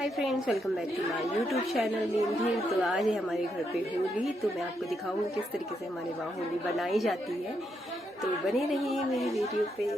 Hi friends, welcome back to my YouTube channel Neem. तो आज है हमारे घर पे होली। तो मैं आपको दिखाऊंगी किस तरीके से हमारे वहाँ होली बनाई जाती है। तो बने रहिए मेरी वीडियो पे।